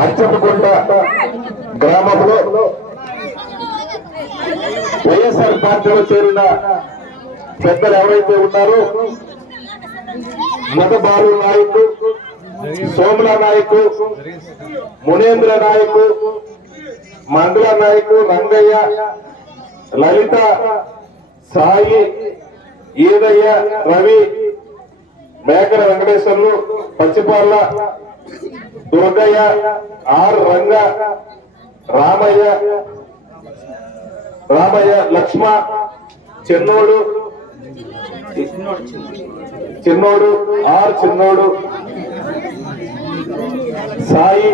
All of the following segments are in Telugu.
అచ్చపుకుంట గ్రామంలో వైఎస్ఆర్ పార్టీలో చేరిన పెద్దలు ఎవరైతే ఉన్నారో మతబాలు నాయకు సోమల నాయకు మునేంద్ర నాయకు మండల నాయకు రంగయ్య లలిత సాయి ఈదయ్య రవి మేకల వెంకటేశ్వర్లు పచ్చిపార్ల దుర్గయ్య ఆర్ రంగ రామయ్య రామయ్య లక్ష్మ చిన్నోడు చిన్నోడు ఆర్ చిన్నోడు సాయి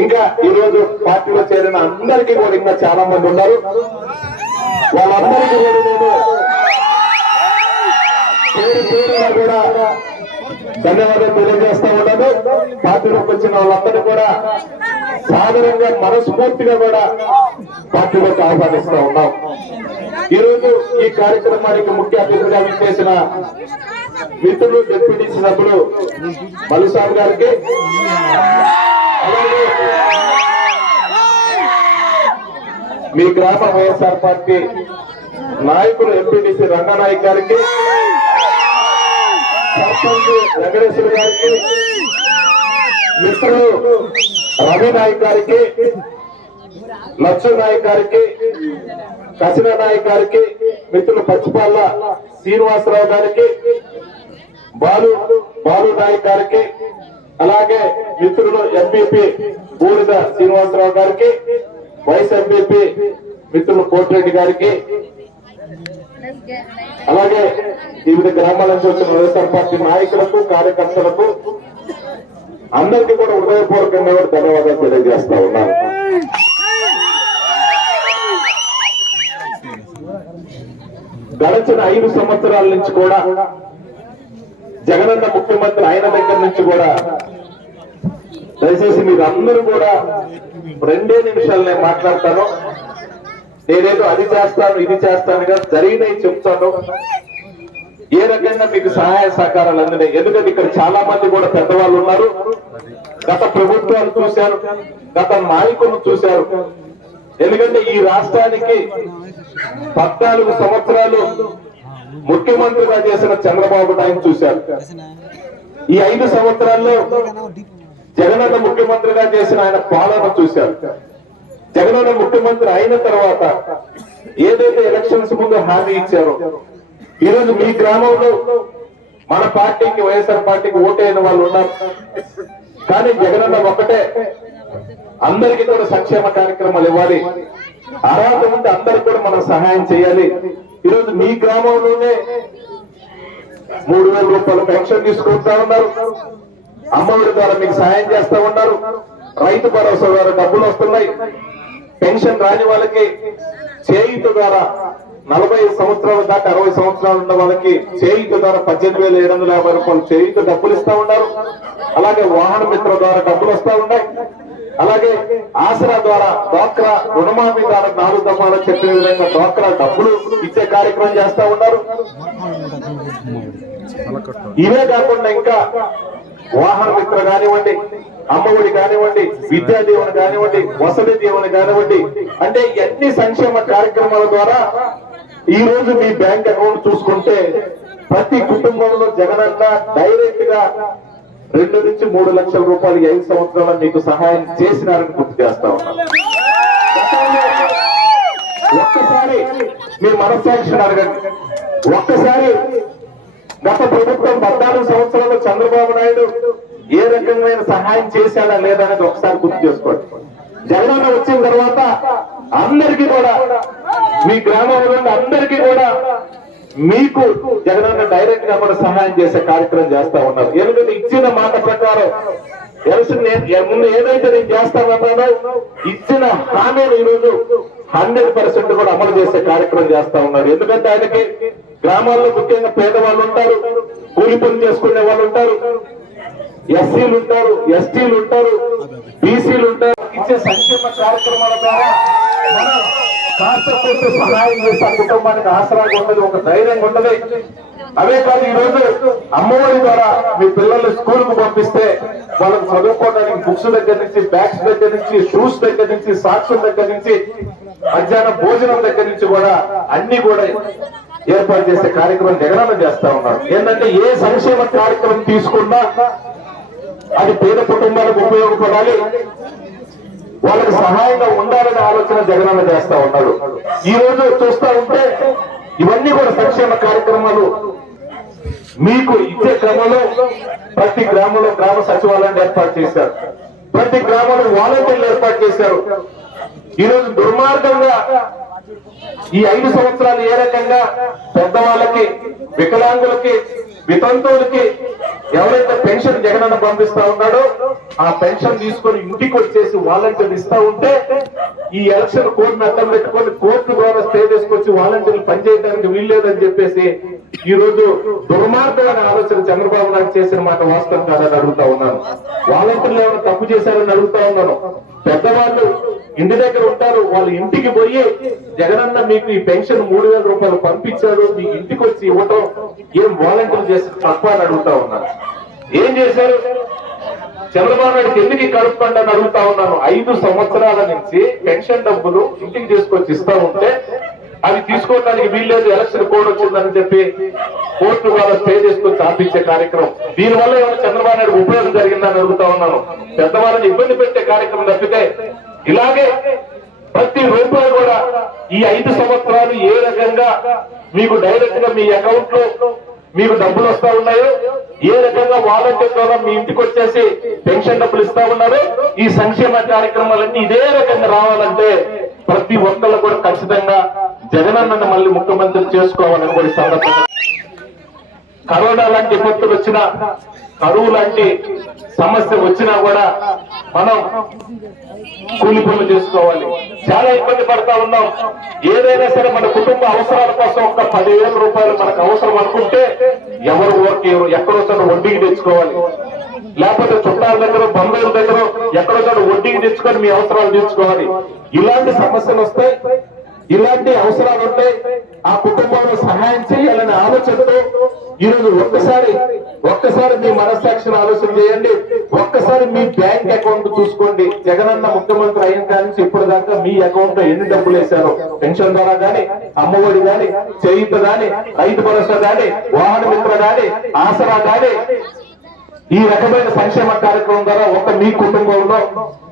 ఇంకా ఈరోజు పార్టీలో చేరిన అందరికీ కూడా ఇంకా చాలా మంది ఉన్నారు. వాళ్ళందరికీ కూడా నేను పేరు పేరుగా కూడా ధన్యవాదాలు తెలియజేస్తా ఉన్నాను. పార్టీలోకి వచ్చిన వాళ్ళందరూ కూడా సాధారణంగా మనస్ఫూర్తిగా కూడా పార్టీలోకి ఆహ్వానిస్తా ఉన్నాం. ఈ రోజు ఈ కార్యక్రమానికి ముఖ్య అతిథిగా విచ్చేసిన మిత్రులు డిప్యూటీ సభ్యులు మలుసాబు గారికి అలాగే మీ గ్రామ వైఎస్ఆర్ పార్టీ నాయకులు ఎంపీటీసీ రంగనాయక్ గారికి సర్పంచ్ వెంకటేశ్వర గారికి మిత్రులు రవి నాయక్ గారికి లక్ష్మణ్ నాయక్ గారికి కసిన నాయక్ గారికి మిత్రులు పచ్చిపాల్ల శ్రీనివాసరావు గారికి బాలు బాలు నాయక్ గారికి అలాగే మిత్రులు ఎంపీపీ బూడిద శ్రీనివాసరావు గారికి వైస్ ఎంపీపీ మిత్రులు కోటిరెడ్డి గారికి అలాగే వివిధ గ్రామాల నుంచి వచ్చిన వైఎస్ఆర్ పార్టీ నాయకులకు కార్యకర్తలకు అందరికీ కూడా హృదయపూర్వకంగా కూడా ధన్యవాదాలు తెలియజేస్తా ఉన్నాను. గడచిన ఐదు సంవత్సరాల నుంచి కూడా జగనన్న ముఖ్యమంత్రి ఆయన దగ్గర నుంచి కూడా దయచేసి మీరు అందరూ కూడా రెండే నిమిషాలు నేను మాట్లాడతాను. నేనేదో అది చేస్తాను ఇది చేస్తానుగా జరిగినవి చెప్తాను. ఏ రకంగా మీకు సహాయ సహకారాలు అందినాయి? ఎందుకంటే ఇక్కడ చాలా మంది కూడా పెద్దవాళ్ళు ఉన్నారు. గత ప్రభుత్వాలు చూశారు గత నాయకులు చూశారు. ఎందుకంటే ఈ రాష్ట్రానికి పద్నాలుగు సంవత్సరాలు ముఖ్యమంత్రిగా చేసిన చంద్రబాబు నాయుడు చూశారు. ఈ ఐదు సంవత్సరాల్లో జగనన్న ముఖ్యమంత్రిగా చేసిన ఆయన పాలన చూశారు. జగనన్న ముఖ్యమంత్రి అయిన తర్వాత ఏదైతే ఎలక్షన్స్ ముందు హామీ ఇచ్చారో ఈ రోజు మీ గ్రామంలో మన పార్టీకి వైఎస్ఆర్ పార్టీకి ఓటైన వాళ్ళు ఉన్నారు. కానీ జగనన్న ఒకటే అందరికీ కూడా సంక్షేమ కార్యక్రమాలు ఇవ్వాలి. అర్హత ఉంటే అందరికి కూడా మనం సహాయం చేయాలి. ఈరోజు మీ గ్రామంలోనే మూడు వేల రూపాయల పెన్షన్ తీసుకుంటా ఉన్నారు. అమ్మఒడి ద్వారా మీకు సాయం చేస్తూ ఉన్నారు. రైతు భరోసా ద్వారా డబ్బులు వస్తున్నాయి. పెన్షన్ రాని వాళ్ళకి చేయిత ద్వారా నలభై సంవత్సరాల దాకా అరవై సంవత్సరాలు ఉన్న వాళ్ళకి చేయిత ద్వారా పద్దెనిమిది వేల ఏడు వందల యాభై రూపాయలు చేయిత డబ్బులు ఇస్తా ఉన్నారు. అలాగే వాహన మిత్ర ద్వారా డబ్బులు వస్తా ఉన్నాయి. అలాగే ఆసరా ద్వారా డ్వాక్రా రుణమాఫీ ద్వారా నాలుగు దఫాలు చెప్పే విధంగా డ్వాక్రా డబ్బులు ఇచ్చే కార్యక్రమం చేస్తా ఉన్నారు. ఇవే కాకుండా ఇంకా వాహన మిత్ర కానివ్వండి అమ్మఒడి కానివ్వండి విద్యా దీవెన కానివ్వండి వసతి దీవెన కానివ్వండి అంటే ఎన్ని సంక్షేమ కార్యక్రమాల ద్వారా ఈ రోజు మీ బ్యాంక్ అకౌంట్ చూసుకుంటే ప్రతి కుటుంబంలో జగనన్న డైరెక్ట్గా రెండు నుంచి మూడు లక్షల రూపాయలు ఐదు సంవత్సరాలు మీకు సహాయం చేసినారని గుర్తు చేస్తా ఉన్నాను ఒక్కసారి మీరు మనస్సాక్షిని అడగండి. ఒక్కసారి గత ప్రభుత్వం పద్నాలుగు సంవత్సరాలు చంద్రబాబు నాయుడు ఏ రకమైన సహాయం చేశాడా లేదా అనేది ఒకసారి గుర్తు చేసుకోండి. జగన్ వచ్చిన తర్వాత అందరికీ కూడా మీ గ్రామంలో అందరికి అందరికీ కూడా మీకు జగనన్న డైరెక్ట్గా కూడా సహాయం చేసే కార్యక్రమం చేస్తా ఉన్నారు. ఎందుకంటే ఇచ్చిన మాట ప్రకారం ఎలక్షన్ నేను- ముందు ఏదైతే నేను చేస్తానన్నానో ఇచ్చిన హామీలు ఈరోజు హండ్రెడ్ పర్సెంట్ కూడా అమలు చేసే కార్యక్రమం చేస్తా ఉన్నారు. ఎందుకంటే ఆయనకి గ్రామాల్లో ముఖ్యంగా పేదవాళ్ళు ఉంటారు కూలి పని చేసుకునే వాళ్ళు ఉంటారు ఎస్సీలు ఉంటారు ఎస్టీలు ఉంటారు బీసీలు ఉంటారు. ఇచ్చే సంక్షేమ కార్యక్రమాల ద్వారా కాస్త కొంత సహాయం చేస్తే ఆ కుటుంబానికి ఆసరాగా ఉండదు ఒక ధైర్యంగా ఉండదు అదే కాదు ఈ రోజు అమ్మఒడి ద్వారా మీ పిల్లల్ని స్కూల్కు పంపిస్తే వాళ్ళకు చదువుకోవడానికి బుక్స్ దగ్గర నుంచి బ్యాగ్స్ దగ్గర నుంచి షూస్ దగ్గర నుంచి సాక్స్ దగ్గర నుంచి మధ్యాహ్నం భోజనం దగ్గర నుంచి కూడా అన్ని కూడా ఏర్పాటు చేసే కార్యక్రమం జగనన్న చేస్తా ఉన్నారు. ఏంటంటే ఏ సంక్షేమ కార్యక్రమం తీసుకున్నా అది పేద కుటుంబాలకు ఉపయోగపడాలి. వాళ్ళకి సహాయంగా ఉండాలనే ఆలోచన జగనన్న చేస్తా ఉన్నాడు ఈ రోజు చూస్తా ఉంటే ఇవన్నీ కూడా సంక్షేమ కార్యక్రమాలు. మీకు ఇచ్చే క్రమంలో ప్రతి గ్రామంలో గ్రామ సచివాలయాన్ని ఏర్పాటు చేశారు. ప్రతి గ్రామంలో వాలంటీర్లు ఏర్పాటు చేశారు. ఈ రోజు దుర్మార్గంగా ఈ ఐదు సంవత్సరాలు ఏ రకంగా పెద్దవాళ్ళకి వికలాంగులకి వితంతువులకి ఎవరైతే పెన్షన్ జగనన్న పంపిస్తా ఉన్నాడో ఆ పెన్షన్ తీసుకొని ఇంటికి వచ్చేసి వాలంటీర్లు ఇస్తా ఉంటే ఈ ఎలక్షన్ కోర్టును అడ్డం పెట్టుకొని కోర్టు ద్వారా స్టే తీసుకొచ్చి వాలంటీర్లు పనిచేయడానికి వీల్లేదని చెప్పేసి ఈ రోజు దుర్మార్గమైన ఆలోచన చంద్రబాబు నాయుడు చేసిన మాట వాస్తవం కాదని అడుగుతా ఉన్నాను. వాలంటీర్లు ఏమైనా తప్పు చేశారని అడుగుతా ఉన్నాను. పెద్దవాళ్ళు ఇంటి దగ్గర ఉంటారు వాళ్ళ ఇంటికి పోయి జగనన్న మీకు ఈ పెన్షన్ మూడు వేల రూపాయలు పంపించాడు మీకు ఇంటికి వచ్చి ఇవ్వటం ఏం వాలంటీర్ చేసిన తప్ప అని అడుగుతా ఉన్నాను. ఏం చేశారు? చంద్రబాబు నాయుడు ఎందుకు కడుపుకోండి అని అడుగుతా ఉన్నాను. ఐదు సంవత్సరాల నుంచి పెన్షన్ డబ్బులు ఇంటికి తీసుకొచ్చి ఇస్తా ఉంటే అవి తీసుకోవడానికి వీల్లేదు ఎలక్షన్ కోడ్ వచ్చిందని చెప్పి కోర్టు వాళ్ళ స్టే చేసుకొని చాపించే కార్యక్రమం. దీని వల్ల ఏమైనా చంద్రబాబు నాయుడు ఉపయోగం జరిగిందని అడుగుతా ఉన్నాను. పెద్దవాళ్ళని ఇబ్బంది పెట్టే కార్యక్రమం తప్పితే ఇలాగే ప్రతి రూపాయి కూడా ఈ ఐదు సంవత్సరాలు ఏ రకంగా మీకు డైరెక్ట్గా మీ అకౌంట్లో మీకు డబ్బులు వస్తా ఉన్నాయో ఏ రకంగా వాలంటీర్ ద్వారా మీ ఇంటికి వచ్చేసి పెన్షన్ డబ్బులు ఇస్తా ఉన్నారు ఈ సంక్షేమ కార్యక్రమాలన్నీ ఇదే రకంగా రావాలంటే ప్రతి ఒక్కళ్ళు కూడా ఖచ్చితంగా జగనన్నను మళ్ళీ ముఖ్యమంత్రి చేసుకోవాలని కూడా సందర్భంగా కరోనా లాంటి విపత్తులు వచ్చినా కరువు లాంటి సమస్య వచ్చినా కూడా మనం కూలి పనులు చేసుకోవాలి. చాలా ఇబ్బంది పడతా ఉన్నాం. ఏదైనా సరే మన కుటుంబ అవసరాల కోసం ఒక పదివేల రూపాయలు మనకు అవసరం అనుకుంటే ఎవరు ఊరికి ఎక్కడో చోట వడ్డీకి తెచ్చుకోవాలి. లేకపోతే చుట్టాల దగ్గర బంధువుల దగ్గర ఎక్కడో చోట వడ్డీకి తెచ్చుకొని మీ అవసరాలు తీర్చుకోవాలి. ఇలాంటి సమస్యలు ఇలాంటి అవసరాలు ఉంటాయి ఆ కుటుంబంలో సహాయం చేయాలనే ఆలోచనతో ఈ రోజు ఒక్కసారి ఒక్కసారి మీ మనస్సాక్షిని ఆలోచన చేయండి. ఒక్కసారి మీ బ్యాంక్ అకౌంట్ చూసుకోండి. జగనన్న ముఖ్యమంత్రి అయిన కాడి నుంచి ఇప్పుడు దాకా మీ అకౌంట్లో ఎన్ని డబ్బులు వేశారు పెన్షన్ ద్వారా గాని అమ్మఒడి గాని చేయిత గాని రైతు భరోసా గాని వాహన మిత్ర గాని ఆసరా గాని ఈ రకమైన సంక్షేమ కార్యక్రమం ద్వారా ఒక మీ కుటుంబంలో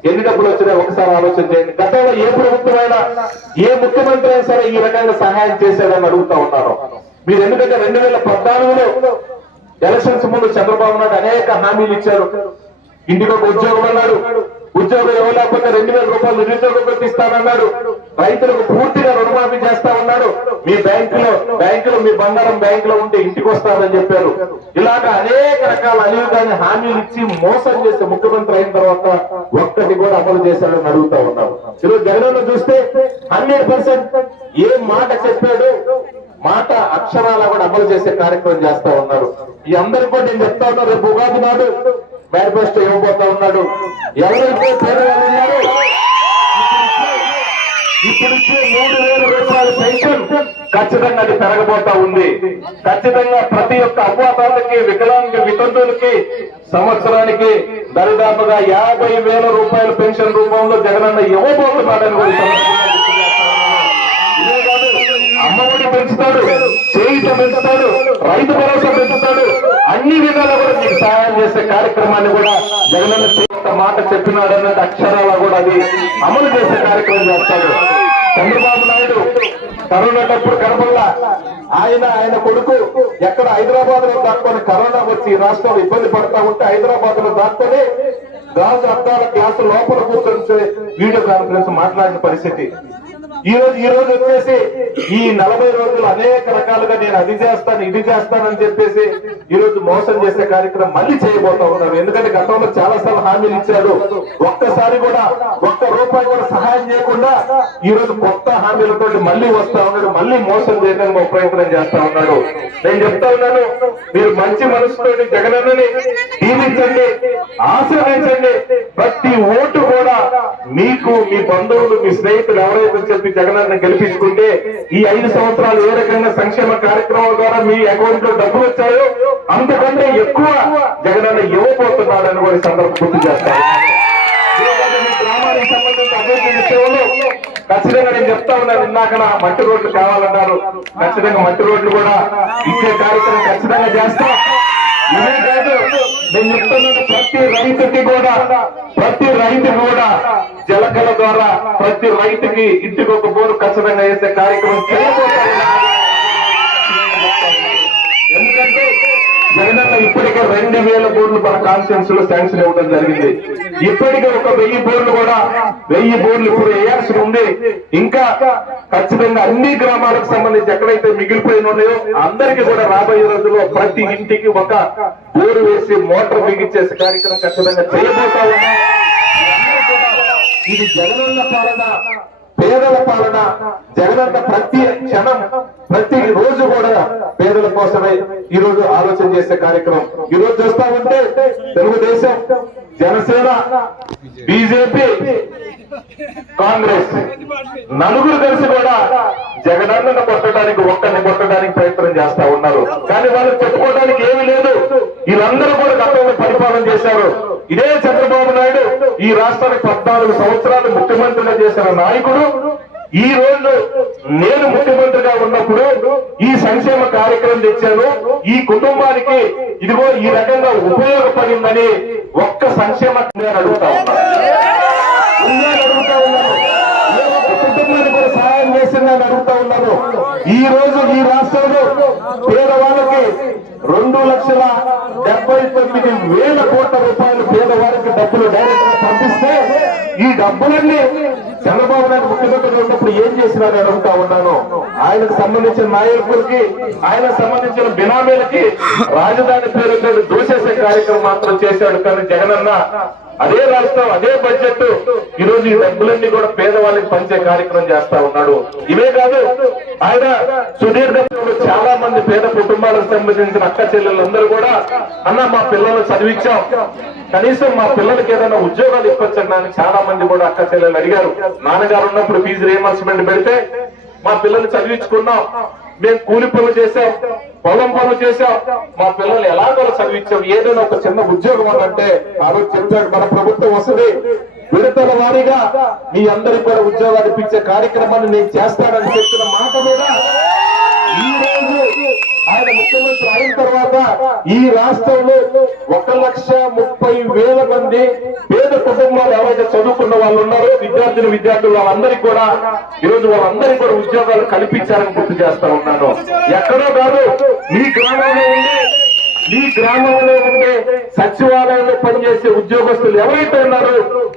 ఎన్ని డబ్బులు వచ్చినాయి ఒకసారి ఆలోచన చేయండి. గతంలో ఏ ప్రభుత్వమైనా ఏ ముఖ్యమంత్రి అయినా సరే ఈ రకంగా సహాయం చేశారని అడుగుతా ఉన్నారు. మీరు ఎందుకంటే రెండు వేల పద్నాలుగులో ఎలక్షన్స్ ముందు చంద్రబాబు నాయుడు అనేక హామీలు ఇచ్చారు. ఇంటికి ఒక ఉద్యోగం అన్నాడు. ఉద్యోగం ఇవ్వలేకపోతే రెండు వేల రూపాయలు నిరుద్యోగ ఇస్తానన్నాడు. రైతులకు పూర్తిగా రుణమాఫీ చేస్తా ఉన్నాడు. మీ బ్యాంకులో బ్యాంకులో మీ బంగారం బ్యాంకులో ఉంటే ఇంటికి వస్తారని చెప్పారు. ఇలాగ అనేక రకాల అనియోగాన్ని హామీలు ఇచ్చి మోసం చేసే ముఖ్యమంత్రి అయిన తర్వాత ఒక్కటి కూడా అమలు చేశాడని అడుగుతా ఉన్నారు. ఈరోజు జగన్ చూస్తే హండ్రెడ్ పర్సెంట్ ఏ మాట చెప్పాడు మాట అక్షరాల కూడా అమలు చేసే కార్యక్రమం చేస్తా ఉన్నారు. ఈ అందరికీ కూడా నేను చెప్తా ఉన్నా రేపు ఉగాది నాడు మేనిఫెస్టో ఇవ్వబోతా ఉన్నాడు. ఎవరైతే పేదవాళ్ళు ఉన్నారో మూడు వేల రూపాయల పెన్షన్ ఖచ్చితంగా అది పెరగబోతా ఉంది. ఖచ్చితంగా ప్రతి ఒక్క అవ్వాతాతకి వికలాంగ వితంతులకి సంవత్సరానికి దరిదాపుగా యాభై వేల రూపాయల పెన్షన్ రూపంలో జగనన్న ఇవ్వబోతున్నాడని అమ్మఒడి పెంచుతాడు చేయిత పెంచుతాడు రైతు భరోసా పెంచుతాడు అన్ని విధాలా కూడా మీకు సహాయం చేసే కార్యక్రమాన్ని కూడా జగనన్న మాట చెప్పినాడు అన్నది అక్షరాల కూడా అది అమలు చేసే కార్యక్రమం చేస్తాడు. చంద్రబాబు నాయుడు కరోనాటప్పుడు కనపల్లా ఆయన ఆయన కొడుకు ఎక్కడ హైదరాబాద్లో దాక్కొని కరోనా వచ్చి ఈ రాష్ట్రంలో ఇబ్బంది పడతా ఉంటే హైదరాబాద్లో దాక్కొని గాజు అద్దాల క్లాసు లోపల కూర్చొని వీడియో కాన్ఫరెన్స్ మాట్లాడిన పరిస్థితి. ఈ రోజు ఈ రోజు వచ్చేసి ఈ నలభై రోజులు అనేక రకాలుగా నేను అది చేస్తాను ఇది చేస్తానని చెప్పేసి ఈ రోజు మోసం చేసే కార్యక్రమం మళ్ళీ చేయబోతా ఉన్నారు ఎందుకంటే గతంలో చాలా సార్లు హామీలు ఇచ్చాడు ఒక్కసారి కూడా ఒక్క రూపాయి కూడా సహాయం చేయకుండా ఈ రోజు కొత్త హామీలతో మళ్ళీ వస్తా ఉన్నాడు మళ్ళీ మోసం చేయడానికి ఒక ప్రయత్నం చేస్తా ఉన్నాడు. నేను చెప్తా ఉన్నాను మీరు మంచి మనసుతో జగనన్నని దీవించండి ఆశ్రయించండి. ప్రతి ఓటు కూడా మీకు మీ బంధువులు మీ స్నేహితులు ఎవరైతే చెప్పి జగనన్న గెలిపించుకుంటే ఈ ఐదు సంవత్సరాలు ఏ రకంగా సంక్షేమ కార్యక్రమాల ద్వారా మీ అకౌంట్లో డబ్బులు వచ్చాయో అంతకంటే ఎక్కువ జగనన్న ఇవ్వబోతున్నాడని కూడా సందర్భం గుర్తు చేస్తారు. మీ గ్రామానికి సంబంధించిన అభివృద్ధి విషయంలో ఖచ్చితంగా నేను చెప్తా ఉన్నాను. ఇందాక నా మట్టి రోడ్లు కావాలన్నారు. ఖచ్చితంగా మట్టి రోడ్లు కూడా ఇచ్చే కార్యక్రమం ఖచ్చితంగా చేస్తాం. నేను చెప్తున్నాను ప్రతి రైతుకి కూడా ప్రతి రైతు కూడా జలకల ద్వారా ప్రతి రైతుకి ఇంటికి ఒక బోరు ఖచ్చితంగా వేసే కార్యక్రమం చేయబోతున్నారు జగనన్న ఇప్పటికే రెండు వేల బోర్లు మన కాన్ఫరెన్స్లో శాంక్షన్ ఇవ్వడం జరిగింది. ఇప్పటికే ఒక వెయ్యి బోర్లు కూడా వెయ్యి బోర్లు ఇప్పుడు వేయాల్సి ఉంది ఇంకా ఖచ్చితంగా అన్ని గ్రామాలకు సంబంధించి ఎక్కడైతే మిగిలిపోయిన ఉన్నాయో అందరికీ కూడా రాబోయే రోజుల్లో ప్రతి ఇంటికి ఒక బోరు వేసి మోటార్ బిగించేసే కార్యక్రమం ఖచ్చితంగా చేయబోతా ఉన్నాం. ఇది జగనన్న పాలన. పేదల పాలన జగనన్న ప్రతి క్షణం ప్రతి రోజు కూడా పేదల కోసమే ఈ రోజు ఆలోచన చేసే కార్యక్రమం. ఈ రోజు చూస్తా ఉంటే తెలుగుదేశం జనసేన బీజేపీ కాంగ్రెస్ నలుగురు కలిసి కూడా జగనన్నను కొట్టడానికి ఒక్కరిని కొట్టడానికి ప్రయత్నం చేస్తా ఉన్నారు. కానీ వాళ్ళు చెప్పుకోవడానికి ఏమీ లేదు. వీళ్ళందరూ కూడా గతంలో పరిపాలన చేశారు. ఇదే చంద్రబాబు నాయుడు ఈ రాష్ట్రానికి పద్నాలుగు సంవత్సరాలు ముఖ్యమంత్రిగా చేసిన నాయకుడు ఈ రోజు నేను ముఖ్యమంత్రిగా ఉన్నప్పుడు ఈ సంక్షేమ కార్యక్రమం తెచ్చాను. ఈ కుటుంబానికి ఇదిగో ఈ రకంగా ఉపయోగపడిందని ఒక్క సంక్షేమ నేను అడుగుతా ఉన్నాను అడుగుతా ఒక్క కుటుంబానికి కూడా సహాయం చేసిందని అడుగుతా ఉన్నాను. ఈ రోజు ఈ రాష్ట్రంలో పేదవాళ్ళకి రెండు లక్షల డెబ్బై తొమ్మిది వేల కోట్ల రూపాయలు పేదవారికి డబ్బులు డైరెక్ట్ డబ్బులన్నీ చంద్రబాబు నాయుడు ముఖ్యమంత్రిగా ఉన్నప్పుడు ఏం చేసినారని అడుగుతా ఉన్నాను. ఆయనకు సంబంధించిన నాయకులకి ఆయనకు సంబంధించిన బినామీలకి రాజధాని పేరు దూసేసే కార్యక్రమం మాత్రం చేశాడు కానీ జగనన్న అదే రాష్ట్రం అదే బడ్జెట్ ఈ రోజు ఈ డబ్బులన్నీ కూడా పేదవాళ్ళకి పంచే కార్యక్రమం చేస్తా ఉన్నాడు. ఇవే కాదు ఆయన సుదీర్ఘ చాలా మంది పేద కుటుంబాలకు సంబంధించిన అక్క చెల్లెలందరూ కూడా అన్న మా పిల్లలు చదివించాం. కనీసం మా పిల్లలకి ఏదైనా ఉద్యోగాలు ఇప్పొచ్చండి చాలా మంది కూడా అక్క చెల్లెలు అడిగారు. నాన్నగారు ఉన్నప్పుడు ఫీజు రియంబర్స్మెంట్ పెడితే మా పిల్లలు చదివించుకున్నాం. మేము కూలి పనులు చేసాం పొలం పనులు చేసాం మా పిల్లలు ఎలాగో చదివించాం. ఏదైనా ఒక చిన్న ఉద్యోగం అనంటే ఆ రోజు చెప్పాడు మన ప్రభుత్వం వస్తుంది. విడతల వారీగా మీ అందరికి కూడా ఉద్యోగాలు ఇప్పించే కార్యక్రమాన్ని నేను చేస్తానని చెప్పిన మాట మీద ఈ రోజు ఆయన ముఖ్యమంత్రి అయిన తర్వాత ఈ రాష్ట్రంలో ఒక లక్ష ముప్పై వేల మంది పేద కుటుంబాలు ఎవరైతే చదువుకున్న వాళ్ళు ఉన్నారో విద్యార్థులు విద్యార్థులు వాళ్ళందరికీ కూడా ఈ రోజు వాళ్ళందరికీ కూడా ఉద్యోగాలు కల్పించాలని గుర్తు చేస్తా ఉన్నాను. ఎక్కడో కాదు మీ గ్రామంలో ఉండే మీ గ్రామంలో ఉండే సచివాలయం పనిచేసే ఉద్యోగస్తులు ఎవరైతే ఉన్నారో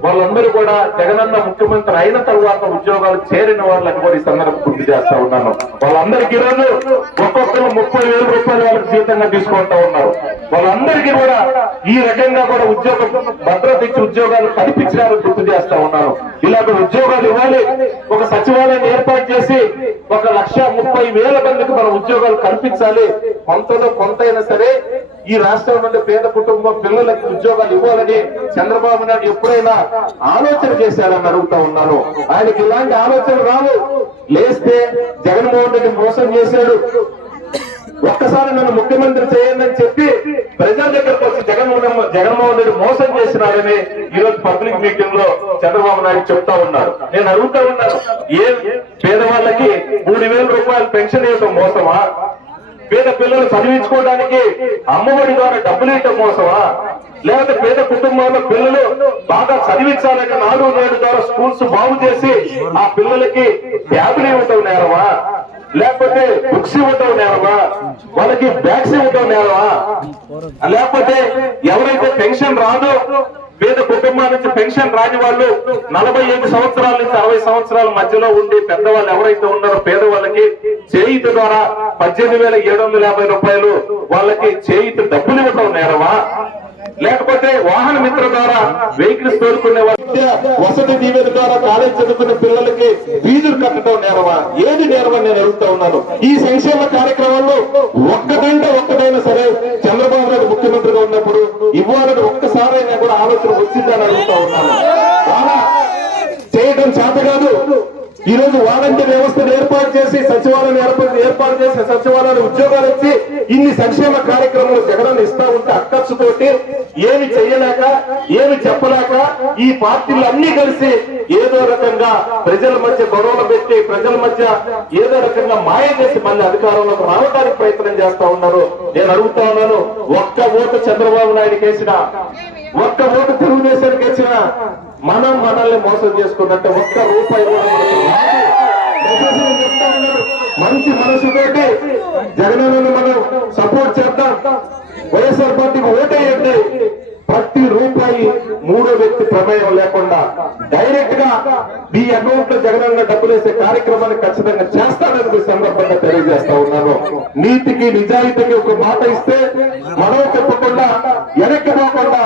వాళ్ళందరూ కూడా జగనన్న ముఖ్యమంత్రి అయిన తర్వాత ఉద్యోగాలు చేరిన వాళ్ళని కూడా ఈ సందర్భం గుర్తు చేస్తా ఉన్నాను. వాళ్ళందరికీ ఈరోజు ఒక్కొక్కరు ముప్పై వేల రూపాయలు వాళ్ళకి జీతంగా తీసుకుంటా ఉన్నారు. వాళ్ళందరికీ కూడా ఈ రకంగా కూడా ఉద్యోగం భద్రత ఇచ్చి ఉద్యోగాలు కల్పించడానికి గుర్తు చేస్తా ఉన్నాను. ఇలాంటి ఉద్యోగాలు ఇవ్వాలి. ఒక సచివాలయం ఏర్పాటు చేసి ఒక లక్ష ముప్పై వేల మందికి మనం ఉద్యోగాలు కల్పించాలి. కొంతలో కొంతైనా సరే ఈ రాష్ట్రం నుండి పేద కుటుంబం పిల్లలకి ఉద్యోగాలు ఇవ్వాలని చంద్రబాబు నాయుడు ఎప్పుడైనా ఆలోచన చేశారని అడుగుతా ఉన్నాను. ఆయనకి ఇలాంటి ఆలోచన రావు. లేస్తే జగన్మోహన్ రెడ్డి మోసం చేశాడు. ఒక్కసారి నన్ను ముఖ్యమంత్రి చేయండి అని చెప్పి ప్రజల దగ్గరకు వచ్చి జగన్మోహన్ జగన్మోహన్ రెడ్డి మోసం చేసినారని ఈ రోజు పబ్లిక్ మీటింగ్లో చంద్రబాబు నాయుడు చెప్తా ఉన్నారు. నేను అడుగుతా ఉన్నాను. ఏ పేదవాళ్ళకి మూడు వేల రూపాయలు పెన్షన్ ఇవ్వడం మోసమా? పేద పిల్లలు చదివించుకోవడానికి అమ్మఒడి ద్వారా డబ్బులు ఇవ్వడం మోసమా లేకపోతే పేద కుటుంబాల్లో పిల్లలు బాగా చదివించాలని నాలుగు నేడు ద్వారా స్కూల్స్ బాగు చేసి ఆ పిల్లలకి బ్యాగులు ఇవ్వటం నేరమా? లేకపోతే బుక్స్ ఇవ్వటం నేరమా? వాళ్ళకి బ్యాగ్స్ ఇవ్వటం నేరమా? లేకపోతే ఎవరైతే పెన్షన్ రాదో పేద కుటుంబాల నుంచి పెన్షన్ రాని వాళ్ళు నలభై ఐదు సంవత్సరాల నుంచి అరవై సంవత్సరాల మధ్యలో ఉండి పెద్దవాళ్ళు ఎవరైతే ఉన్నారో పేదవాళ్ళకి చేయిత ద్వారా పద్దెనిమిది వేల ఏడు వందల యాభై రూపాయలు వాళ్ళకి చేయిత డబ్బులు ఇవ్వటం నేరమా? లేకపోతే వాహన మిత్ర ద్వారా వెహికల్స్ తోడుకునే వాళ్ళకి వసతి దీవెన ద్వారా కాలేజ్ చదువుకునే పిల్లలకి ఫీజులు కట్టడం నేరమా? ఏది నేరమని నేను అడుగుతా ఉన్నాను. ఈ సంక్షేమ కార్యక్రమంలో ఒక్కటంటే ఒక్కటైనా సరే చంద్రబాబు నాయుడు ముఖ్యమంత్రిగా ఉన్నప్పుడు ఇవ్వాలని ఒక్కసారైనా కూడా ఆలోచన వచ్చిందని అడుగుతా ఉన్నాను. చేయడం చేత కాదు. ఈ రోజు వాళ్ళ సచివాలయాలు ఉద్యోగాలు ఇచ్చి ఇన్ని సంక్షేమ కార్యక్రమాలు జగనన్న ఇస్తా ఉంటే అక్కచ్చుతోటి ఏమి చేయలేక ఏమి చెప్పలేక ఈ పార్టీలు అన్ని కలిసి ఏదో రకంగా ప్రజల మధ్య గొడవలు పెట్టి ప్రజల మధ్య ఏదో రకంగా మాయ చేసి మళ్ళీ అధికారంలోకి రావడానికి ప్రయత్నం చేస్తా ఉన్నారు. నేను అడుగుతా ఉన్నాను ఒక్క ఓటు చంద్రబాబు నాయుడుకి వేసిన ఒక్క ఓటు తెలుగుదేశానికి వేసిన మనం మనల్ని మోసం చేసుకున్నట్టు ఒక్క రూపాయి కూడా మంచి మనసుతోటి జగనన్నను మనం సపోర్ట్ చేద్దాం. వైఎస్ఆర్ పార్టీకి ఓటేయండి. ప్రతి రూపాయి మూడో వ్యక్తి ప్రమేయం లేకుండా డైరెక్ట్గా మీ అకౌంట్లో జగనన్న డబ్బులు వేసే కార్యక్రమాన్ని ఖచ్చితంగా చేస్తానని మీ సందర్భంగా తెలియజేస్తా ఉన్నాను. నీతికి నిజాయితీకి ఒక మాట ఇస్తే మనం తప్పకుండా వెనక్కి పోకుండా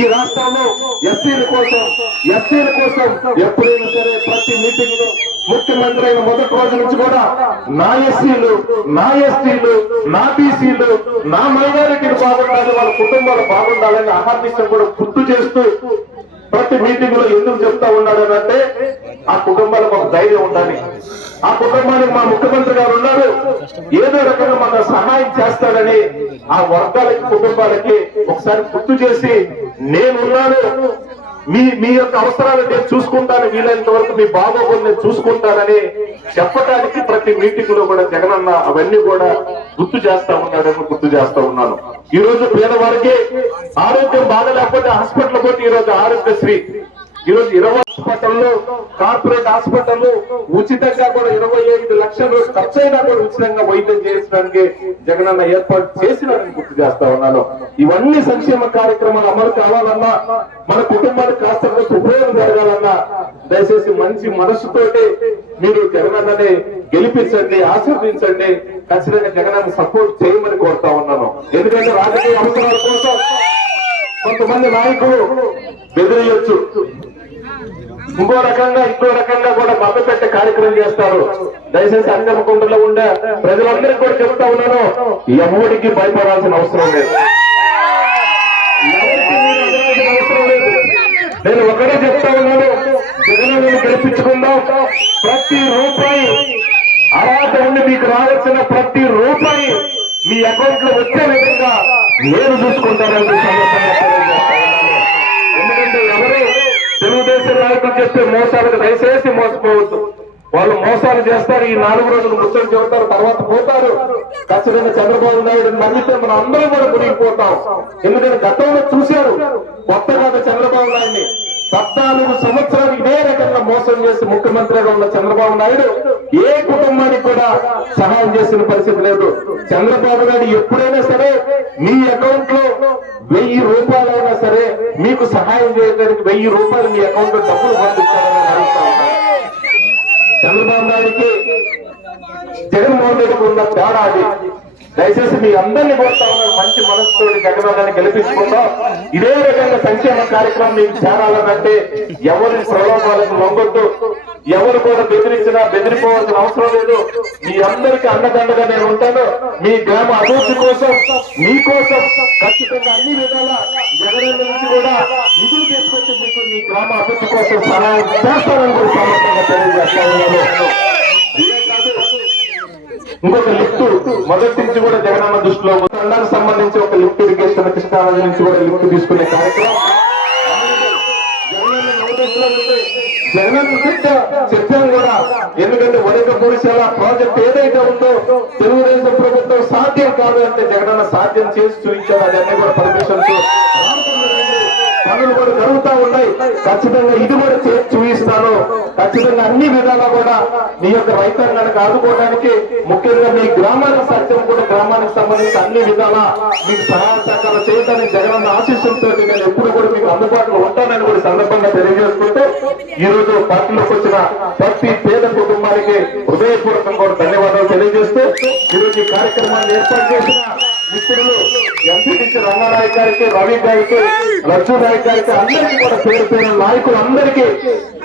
ఈ రాష్ట్రంలో ఎస్సీల కోసం ఎస్సీల కోసం ఎప్పుడైనా సరే ప్రతి మీటింగ్లో ముఖ్యమంత్రి అయిన మొదటి రోజు నుంచి కూడా నా ఎస్సీలు నా ఎస్టీలు నా బీసీలు నా మైనారిటీలు బాగుండాలి వాళ్ళ కుటుంబాలు బాగుండాలని అహర్నిశం కూడా గుర్తు చేస్తూ ప్రతి మీటింగ్లో ఎందుకు చెప్తా ఉన్నాడు అంటే ఆ కుటుంబాలకు ఒక ధైర్యం ఉండాలి. ఆ కుటుంబానికి మా ముఖ్యమంత్రి గారు ఉన్నారు. ఏదో రకంగా మన సహాయం చేస్తాడని ఆ వర్గాలకి కుటుంబాలకి ఒకసారి గుర్తు చేసి నేనున్నాను మీ మీ యొక్క అవసరాలు నేను చూసుకుంటాను వీలైనంత వరకు మీ బాగోగులు నేను చూసుకుంటానని చెప్పడానికి ప్రతి మీటింగ్లో కూడా జగనన్న అవన్నీ కూడా గుర్తు చేస్తా ఉన్నాడని గుర్తు చేస్తా ఉన్నాను. ఈ రోజు పేదవారికి ఆరోగ్యం బాగలేకపోతే హాస్పిటల్ పోతే ఈ రోజు ఆరోగ్యశ్రీ. ఈ రోజు ఇరవై హాస్పిటల్లో కార్పొరేట్ హాస్పిటల్లో ఉచితంగా కూడా ఇరవై ఐదు లక్షలు ఖర్చు అయినా కూడా ఉచితంగా వైద్యం చేయించడానికి జగనన్న ఏర్పాటు చేసినారని గుర్తు చేస్తా ఉన్నాను. ఇవన్నీ సంక్షేమ కార్యక్రమాలు అమలు కావాలన్నా మన కుటుంబానికి కాస్త కొంత ఉపయోగం జరగాలన్నా దయచేసి మంచి మనసుతోటి మీరు జగనన్నని గెలిపించండి ఆశీర్వదించండి. ఖచ్చితంగా జగనన్న సపోర్ట్ చేయమని కోరుతా ఉన్నాను. ఎందుకంటే రాజకీయ అవసరాల కోసం కొంతమంది నాయకులు బెదిరియొచ్చు. ఇంకో రకంగా ఇంకో రకంగా కూడా మభ్య పెట్టే కార్యక్రమం చేస్తారు దయచేసి అంగమకుంటలో ఉండే ప్రజలందరికీ కూడా చెప్తా ఉన్నాను ఎవరికి భయపడాల్సిన అవసరం లేదు భయపడాల్సిన అవసరం లేదు. నేను ఒకటే చెప్తా ఉన్నాను జగన్ గెలిపించుకుందాం ప్రతి రూపాయి అర్హత ఉండి మీకు రావాల్సిన ప్రతి రూపాయి మీ అకౌంట్లో వచ్చే విధంగా నేను చూసుకుంటానని తెలుగుదేశం నాయకులు చెప్పే మోసాలకు దయచేసి మోసపోవద్దు. వాళ్ళు మోసాలు చేస్తారు ఈ నాలుగు రోజులు ముచ్చట చెబుతారు తర్వాత పోతారు. ఖచ్చితంగా చంద్రబాబు నాయుడు నమ్మితే మనం అందరం కూడా మునిగిపోతాం. ఎందుకంటే గతంలో చూశారు కొత్తగా చంద్రబాబు నాయుడిని. పద్నాలుగు సంవత్సరాలు ఇదే రకంగా మోసం చేసి ముఖ్యమంత్రిగా ఉన్న చంద్రబాబు నాయుడు ఏ కుటుంబానికి కూడా సహాయం చేసిన పరిస్థితి లేదు. చంద్రబాబు నాయుడు ఎప్పుడైనా సరే మీ అకౌంట్లో వెయ్యి రూపాయలైనా సరే మీకు సహాయం చేయడానికి వెయ్యి రూపాయలు మీ అకౌంట్లో డబ్బులు పంపించాలని అడుగుతా చంద్రబాబు నాయుడికి జగన్మోహన్ రెడ్డికి ఉన్న తేడా అది. దయచేసి మీ అందరినీ కోరుతా ఉన్నాను. మంచి మనసుతో జగనన్నని గెలిపించుకుందాం. ఇదే రకంగా సంక్షేమ కార్యక్రమం మీకు చేరాలంటే ఎవరి ప్రలోభాలకు లొంగొద్దు. ఎవరు కూడా బెదిరించినా బెదిరిపోవాల్సిన అవసరం లేదు. మీ అందరికీ అన్నదండగా నేను ఉంటాను. మీ గ్రామ అభివృద్ధి కోసం మీకోసం ఖచ్చితంగా అన్ని విధాల జగనన్న నుంచి కూడా నిధులు తీసుకొచ్చి మీకు మీ గ్రామ అభివృద్ధి కోసం సహాయం చేస్తానని కూడా సందర్భంగా తెలియజేస్తా ఇంకొక లిఫ్ట్ మొదటి నుంచి కూడా జగనన్న దృష్టిలో తండానికి సంబంధించి ఒక లిఫ్ట్ ఇరిగేషన్ కృష్ణానది నుంచి కూడా లిఫ్ట్ తీసుకునే కార్యక్రమం. జగనన్న చెప్పాను కూడా ఎందుకంటే వరిక పురుషాల ప్రాజెక్ట్ ఏదైతే ఉందో తెలుగుదేశం ప్రభుత్వం సాధ్యం కాదు అంటే జగనన్న సాధ్యం చేసి చూపించారు. అదన్నీ కూడా పర్మిషన్స్. పనులు కూడా జరుగుతా ఉన్నాయి. ఖచ్చితంగా ఇది కూడా చూపిస్తాను. ఖచ్చితంగా అన్ని విధాలా కూడా మీ యొక్క రైతాంగానికి ఆదుకోవడానికి ముఖ్యంగా మీ గ్రామానికి సత్యం కూడా గ్రామానికి సంబంధించి అన్ని విధాలా మీకు సహాయ సహకారం చేయడానికి జగనన్న ఆశీస్సులతో నేను ఎప్పుడు కూడా మీకు అందుబాటులో ఉంటానని కూడా సందర్భంగా తెలియజేసుకుంటూ ఈ రోజు పార్టీలోకి వచ్చిన ప్రతి పేద కుటుంబానికి హృదయపూర్వకంగా ధన్యవాదాలు తెలియజేస్తూ ఈ రోజు ఈ కార్యక్రమాన్ని ఏర్పాటు చేసిన మిత్రులు ఎంపీటీసీ రంగారాయ్ గారికి రవి గారికి లక్ష్మీ నాయక్ గారికి అందరికీ కూడా పేరు పేరు నాయకులు అందరికీ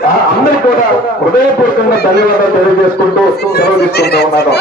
ఆ, అందరికీ కూడా హృదయపూర్వకంగా ధన్యవాదాలు తెలియజేసుకుంటూ సెలవు తీసుకుంటూ ఉన్నాను.